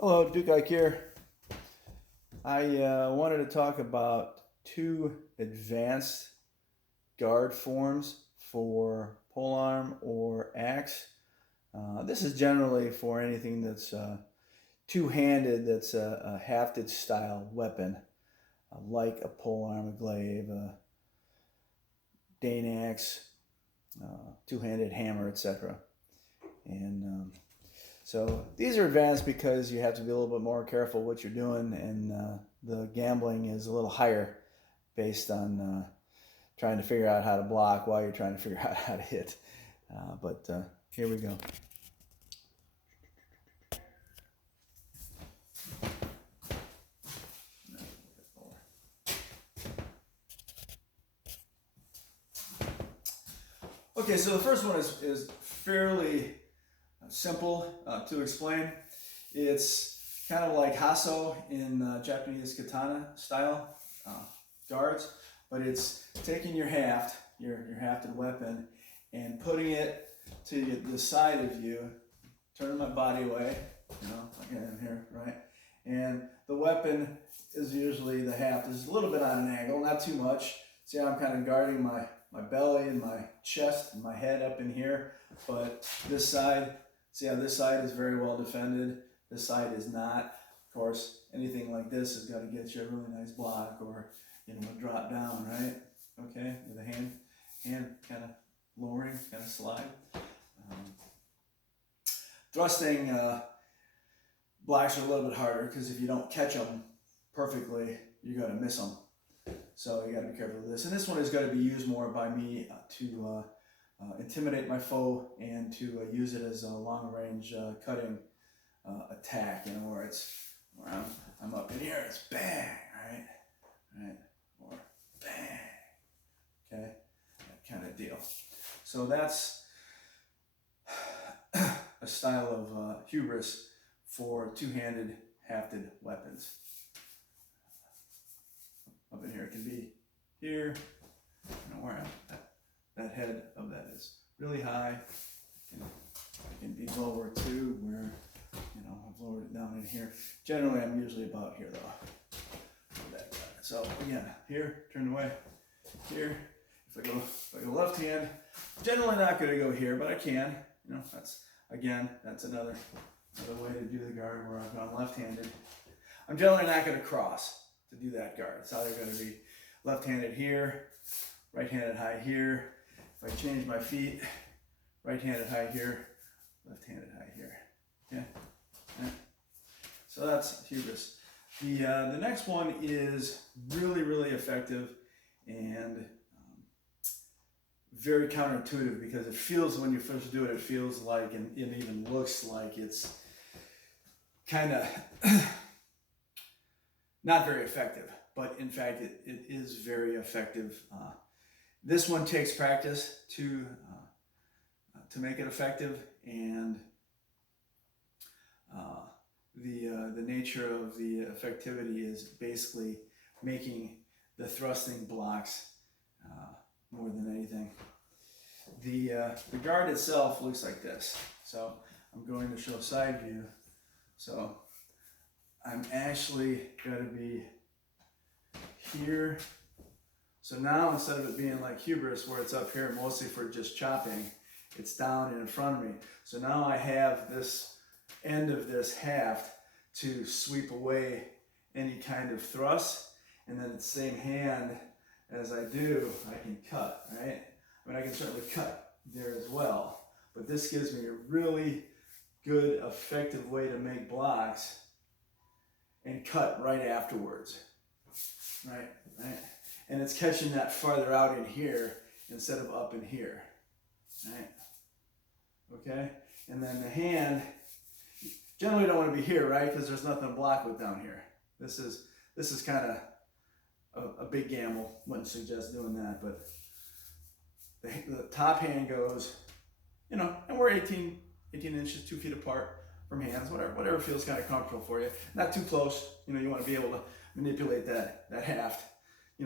Hello, Duke Ike here. I wanted to talk about two advanced guard forms for polearm or axe. This is generally for anything that's two-handed, that's a hafted style weapon, like a polearm, a glaive, a Dane axe, two-handed hammer, etc. And So these are advanced because you have to be a little bit more careful what you're doing, and the gambling is a little higher based on trying to figure out how to block while you're trying to figure out how to hit. But here we go. Okay, so the first one is fairly simple to explain. It's kind of like hasso in Japanese katana style guards, but it's taking your haft, your hafted weapon, and putting it to the side of you, turning my body away, like I am here, right? And the weapon is usually, the haft is a little bit on an angle, not too much. See how I'm kind of guarding my belly and my chest and my head up in here, but this side, see how this side is very well defended, this side is not. Of course, anything like this has got to get you a really nice block, or a drop down, right? Okay, with a hand kind of lowering, kind of slide. Thrusting blocks are a little bit harder because if you don't catch them perfectly, you're going to miss them. So you got to be careful with this. And this one is going to be used more by me to intimidate my foe and to use it as a long-range cutting attack. Where I'm up in here, it's bang, right, or bang, okay, that kind of deal. So that's a style of hubris for two-handed hafted weapons. Up in here, it can be here, where that head of that is really high. It can be lower too, where I've lowered it down in here. Generally, I'm usually about here though. So again, here, turn away. Here, if I go left hand, generally not going to go here, but I can. That's another way to do the guard where I've gone left-handed. I'm generally not going to cross to do that guard. It's either going to be left-handed here, right-handed high here. If I change my feet, right-handed high here, left-handed high here. Okay. So that's hubris. The next one is really, really effective and very counterintuitive, because it feels, when you first do it, it feels like, and it even looks like it's kind of not very effective, but in fact it is very effective. This one takes practice to make it effective, and the nature of the effectivity is basically making the thrusting blocks more than anything. The guard itself looks like this. So I'm going to show side view. So I'm actually going to be here. So now, instead of it being like hubris where it's up here mostly for just chopping, it's down and in front of me. So now I have this end of this haft to sweep away any kind of thrust, and then the same hand as I do, I can cut, right? I mean, I can certainly cut there as well, but this gives me a really good, effective way to make blocks and cut right afterwards, right? And it's catching that farther out in here instead of up in here, right? Okay, and then the hand, generally don't want to be here, right? Because there's nothing to block with down here. This is kind of a big gamble. Wouldn't suggest doing that, but the top hand goes, and we're 18 inches, 2 feet apart from hands, whatever feels kind of comfortable for you. Not too close. You want to be able to manipulate that haft,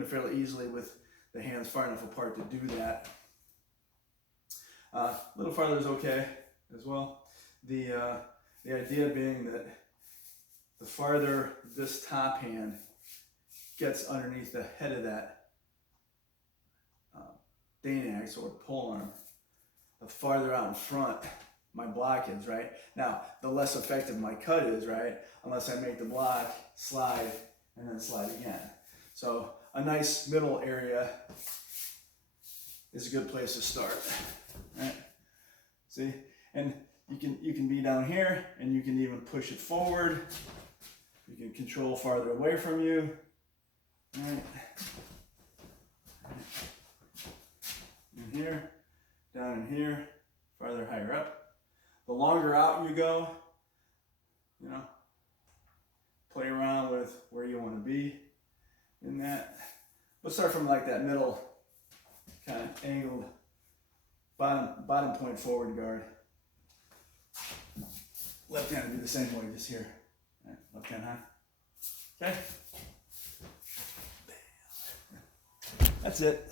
fairly easily with the hands far enough apart to do that. A little farther is okay as well. The idea being that the farther this top hand gets underneath the head of that Danax or polearm, the farther out in front my block is, right? Now, the less effective my cut is, right? Unless I make the block slide and then slide again. So a nice middle area is a good place to start, right? See, and you can be down here and you can even push it forward. You can control farther away from you, right? In here, down in here, farther higher up. The longer out you go, you know, play around with where you want to be in that. Let's start from like that middle kind of angled bottom point forward guard. Left hand will be the same way, just here. Right, left hand high. Okay. That's it.